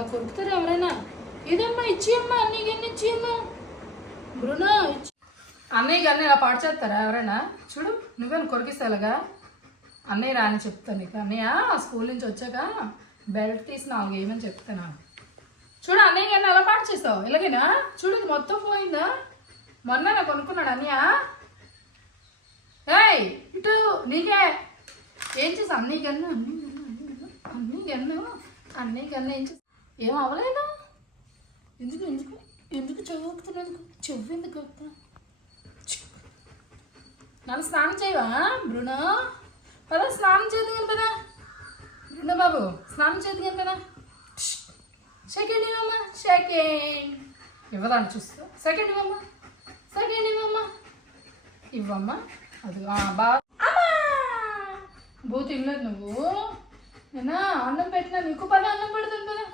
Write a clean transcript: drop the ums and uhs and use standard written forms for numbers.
అలా కొరుకుతారు ఎవరైనా. ఇదమ్మా ఇచ్చి అమ్మా, అన్నయ్యకి ఇచ్చి అమ్మా బ్రూనో ఇచ్చి. అన్నయ్యకి అన్నీ ఇలా పాడు చేస్తారా ఎవరైనా? చూడు నువ్వేనా కొరికిస్తావుగా. అన్నయ్య రాని చెప్తాను నీకు. అన్నయ్య స్కూల్ నుంచి వచ్చాక బెల్ట్ తీసి 4 వేయమని చెప్తాను. చూడు అన్నయ్య గారిని ఎలా పాడు చేస్తావు ఇలాగేనా? చూడు ఇది మొత్తం పోయిందా? మొన్న నాకు కొనుక్కున్నాడు అన్నయ్య. ఏయ్ ఇటు నీకే ఏం చేసావు? అన్నయ్య గన్ను అన్నయ్య గన్ను ఏం చేస్తా? ఏం అవ్వలేదు. ఎందుకు ఎందుకు ఎందుకు చదువుకుతున్నావు? చెవు ఎందుకు అవుతున్నా? నన్ను స్నానం చేయవా బ్రూనో? పదా స్నానం చేద్దు కానీ పదా. బ్రూనో బాబు స్నానం చేద్దు కానీ పదా. సెకండ్ ఇవ్వమ్మా, సెకండ్ ఇవ్వదాన్ని చూస్తా. సెకండ్ ఇవ్వమ్మా, సెకండ్ ఇవ్వమ్మా, ఇవ్వమ్మా. అది బాగా బూ తినలేదు నువ్వు. నేనా అన్నం పెట్టినా నీకు పదా అన్నం పెడతాను కదా.